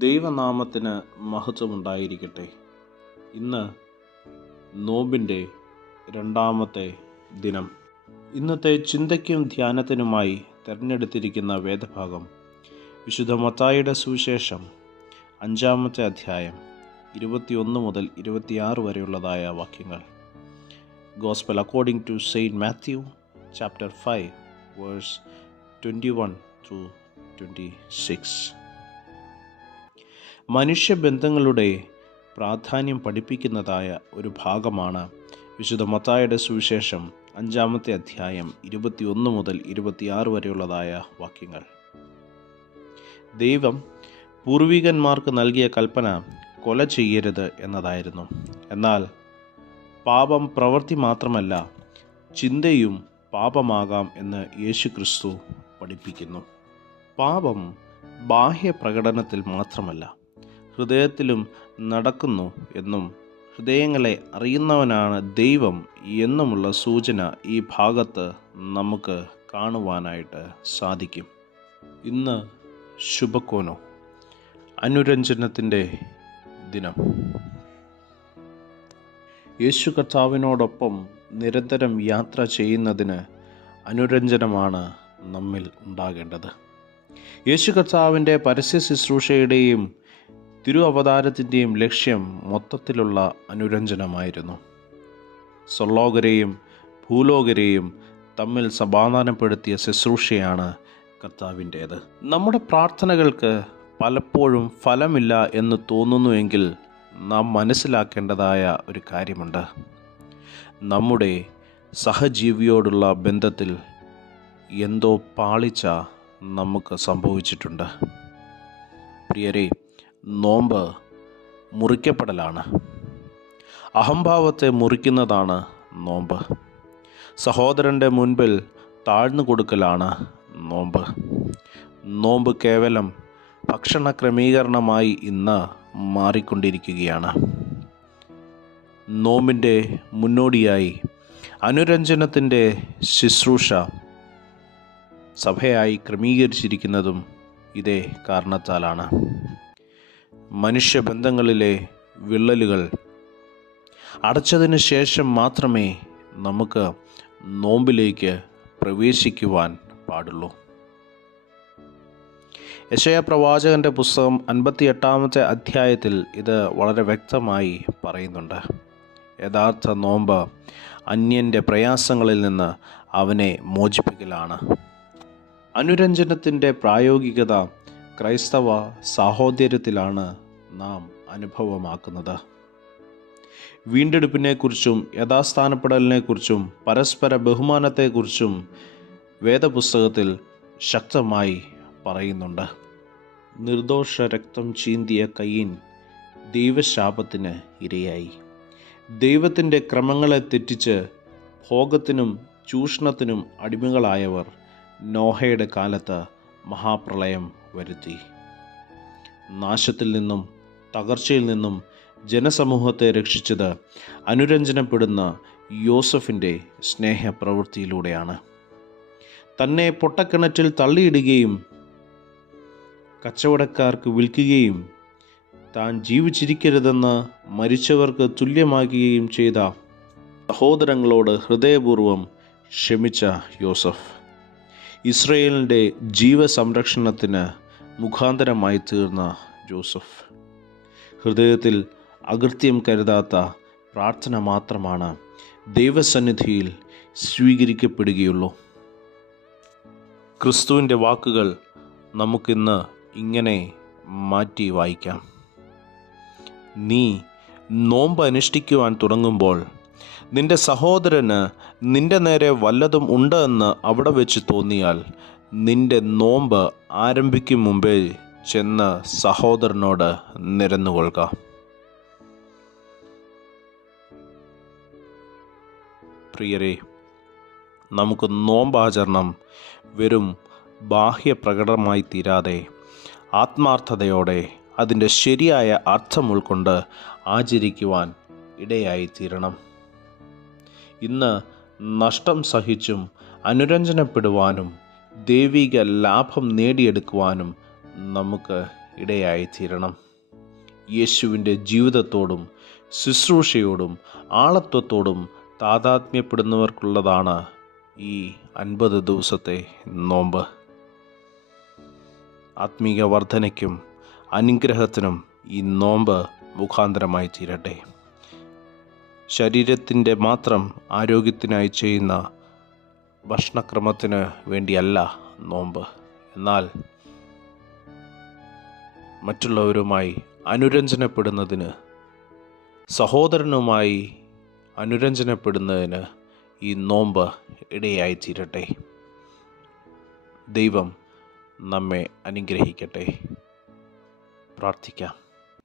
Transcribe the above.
ദൈവനാമത്തിന് മഹത്വമുണ്ടായിരിക്കട്ടെ. ഇന്ന് നോമ്പിൻ്റെ രണ്ടാമത്തെ ദിനം. ഇന്നത്തെ ചിന്തയ്ക്കും ധ്യാനത്തിനുമായി തിരഞ്ഞെടുത്തിരിക്കുന്ന വേദഭാഗം വിശുദ്ധ മത്തായിയുടെ സുവിശേഷം 5-ാമത്തെ അധ്യായം 21 മുതൽ 26 വരെയുള്ളതായ വാക്യങ്ങൾ. Gospel according to Saint Matthew chapter 5 verse 21 through 26. മനുഷ്യബന്ധങ്ങളുടെ പ്രാധാന്യം പഠിപ്പിക്കുന്നതായ ഒരു ഭാഗമാണ് വിശുദ്ധ മത്തായിയുടെ സുവിശേഷം 5-ാമത്തെ അധ്യായം 21 മുതൽ 26 വരെയുള്ളതായ വാക്യങ്ങൾ. ദൈവം പൂർവികന്മാർക്ക് നൽകിയ കൽപ്പന കൊല ചെയ്യരുത് എന്നതായിരുന്നു. എന്നാൽ പാപം പ്രവൃത്തി മാത്രമല്ല, ചിന്തയും പാപമാകാം എന്ന് യേശുക്രിസ്തു പഠിപ്പിക്കുന്നു. പാപം ബാഹ്യ പ്രകടനത്തിൽ മാത്രമല്ല, ഹൃദയത്തിലും നടക്കുന്നു എന്നും ഹൃദയങ്ങളെ അറിയുന്നവനാണ് ദൈവം എന്നുമുള്ള സൂചന ഈ ഭാഗത്ത് നമുക്ക് കാണുവാനായിട്ട് സാധിക്കും. ഇന്ന് ശുഭക്കോനോ, അനുരഞ്ജനത്തിൻ്റെ ദിനം. യേശു കർത്താവിനോടൊപ്പം നിരന്തരം യാത്ര ചെയ്യുന്നതിന് അനുരഞ്ജനമാണ് നമ്മിൽ ഉണ്ടാകേണ്ടത്. യേശു കർത്താവിൻ്റെ പരസ്യ ശുശ്രൂഷയുടെയും തിരു അവതാരത്തിൻ്റെയും ലക്ഷ്യം മൊത്തത്തിലുള്ള അനുരഞ്ജനമായിരുന്നു. സ്വർലോകരെയും ഭൂലോകരെയും തമ്മിൽ സമാധാനപ്പെടുത്തിയ ശുശ്രൂഷയാണ് കർത്താവിൻ്റേത്. നമ്മുടെ പ്രാർത്ഥനകൾക്ക് പലപ്പോഴും ഫലമില്ല എന്ന് തോന്നുന്നുവെങ്കിൽ നാം മനസ്സിലാക്കേണ്ടതായ ഒരു കാര്യമുണ്ട്. നമ്മുടെ സഹജീവിയോടുള്ള ബന്ധത്തിൽ എന്തോ പാളിച്ച നമുക്ക് സംഭവിച്ചിട്ടുണ്ട്. പ്രിയരെ, നോമ്പ് മുറിക്കപ്പെടലാണ്. അഹംഭാവത്തെ മുറിക്കുന്നതാണ് നോമ്പ്. സഹോദരൻ്റെ മുൻപിൽ താഴ്ന്നു കൊടുക്കലാണ് നോമ്പ്. നോമ്പ് കേവലം ഭക്ഷണ ക്രമീകരണമായി ഇന്ന് മാറിക്കൊണ്ടിരിക്കുകയാണ്. നോമ്പിൻ്റെ മുന്നോടിയായി അനുരഞ്ജനത്തിൻ്റെ ശുശ്രൂഷ സഭയായി ക്രമീകരിച്ചിരിക്കുന്നതും ഇതേ കാരണത്താലാണ്. മനുഷ്യബന്ധങ്ങളിലെ വിള്ളലുകൾ അടച്ചതിന് ശേഷം മാത്രമേ നമുക്ക് നോമ്പിലേക്ക് പ്രവേശിക്കുവാൻ പാടുള്ളൂ. യെശയ്യാ പ്രവാചകൻ്റെ പുസ്തകം 58-ാമത്തെ അധ്യായത്തിൽ ഇത് വളരെ വ്യക്തമായി പറയുന്നുണ്ട്. യഥാർത്ഥ നോമ്പ് അന്യൻ്റെ പ്രയാസങ്ങളിൽ നിന്ന് അവനെ മോചിപ്പിക്കലാണ്. അനുരഞ്ജനത്തിൻ്റെ പ്രായോഗികത ക്രൈസ്തവ സാഹോദര്യത്തിലാണ് നാം അനുഭവമാക്കുന്നത്. വീണ്ടെടുപ്പിനെക്കുറിച്ചും യഥാസ്ഥാനപ്പെടലിനെക്കുറിച്ചും പരസ്പര ബഹുമാനത്തെക്കുറിച്ചും വേദപുസ്തകത്തിൽ ശക്തമായി പറയുന്നുണ്ട്. നിർദോഷ രക്തം ചീന്തിയ കയീൻ ദൈവശാപത്തിന് ഇരയായി. ദൈവത്തിൻ്റെ ക്രമങ്ങളെ തെറ്റിച്ച് ഭോഗത്തിനും ചൂഷണത്തിനും അടിമകളായവർ നോഹയുടെ കാലത്ത് മഹാപ്രളയം വരുത്തി. നാശത്തിൽ നിന്നും തകർച്ചയിൽ നിന്നും ജനസമൂഹത്തെ രക്ഷിച്ചത് അനുരഞ്ജനപ്പെടുന്ന യോസഫിൻ്റെ സ്നേഹപ്രവൃത്തിയിലൂടെയാണ്. തന്നെ പൊട്ടക്കിണറ്റിൽ തള്ളിയിടുകയും കച്ചവടക്കാർക്ക് വിൽക്കുകയും താൻ ജീവിച്ചിരിക്കരുതെന്ന് മരിച്ചവർക്ക് തുല്യമാക്കുകയും ചെയ്ത സഹോദരങ്ങളോട് ഹൃദയപൂർവ്വം ക്ഷമിച്ച യോസഫ് ഇസ്രയേലിൻ്റെ ജീവസംരക്ഷണത്തിന് മുഖാന്തരമായി തീർന്ന ജോസഫ്. ഹൃദയത്തിൽ അകൃത്യം കരുതാത്ത പ്രാർത്ഥന മാത്രമാണ് ദൈവസന്നിധിയിൽ സ്വീകരിക്കപ്പെടുകയുള്ളൂ. ക്രിസ്തുവിൻ്റെ വാക്കുകൾ നമുക്കിന്ന് ഇങ്ങനെ മാറ്റി വായിക്കാം. നീ നോമ്പ് അനുഷ്ഠിക്കുവാൻ തുടങ്ങുമ്പോൾ നിന്റെ സഹോദരന് നിന്റെ നേരെ വല്ലതും ഉണ്ട് എന്ന് അവിടെ വെച്ച് തോന്നിയാൽ നിന്റെ നോമ്പ് ആരംഭിക്കും മുമ്പേ ചെന്ന് സഹോദരനോട് നിരന്നുകൊള്ളുക. പ്രിയരെ, നമുക്ക് നോമ്പാചരണം വെറും ബാഹ്യ പ്രകടനമായി തീരാതെ ആത്മാർത്ഥതയോടെ അതിൻ്റെ ശരിയായ അർത്ഥം ഉൾക്കൊണ്ട് ആചരിക്കുവാൻ ഇടയായി തീരണം. ഇന്ന് നഷ്ടം സഹിച്ചും അനുരഞ്ജനപ്പെടുവാനും ദൈവിക ലാഭം നേടിയെടുക്കുവാനും നമുക്ക് ഇടയായിത്തീരണം. യേശുവിൻ്റെ ജീവിതത്തോടും ശുശ്രൂഷയോടും ആളത്വത്തോടും താതാത്മ്യപ്പെടുന്നവർക്കുള്ളതാണ് ഈ 50 ദിവസത്തെ നോമ്പ്. ആത്മീയ വർധനയ്ക്കും അനുഗ്രഹത്തിനും ഈ നോമ്പ് മുഖാന്തരമായി തീരട്ടെ. ശരീരത്തിൻ്റെ മാത്രം ആരോഗ്യത്തിനായി ചെയ്യുന്ന ഭക്ഷണക്രമത്തിന് വേണ്ടിയല്ല നോമ്പ്, എന്നാൽ മറ്റുള്ളവരുമായി അനുരഞ്ജനപ്പെടുന്നതിന്, സഹോദരനുമായി അനുരഞ്ജനപ്പെടുന്നതിന് ഈ നോമ്പ് ഇടയായിത്തീരട്ടെ. ദൈവം നമ്മെ അനുഗ്രഹിക്കട്ടെ. പ്രാർത്ഥിക്കാം.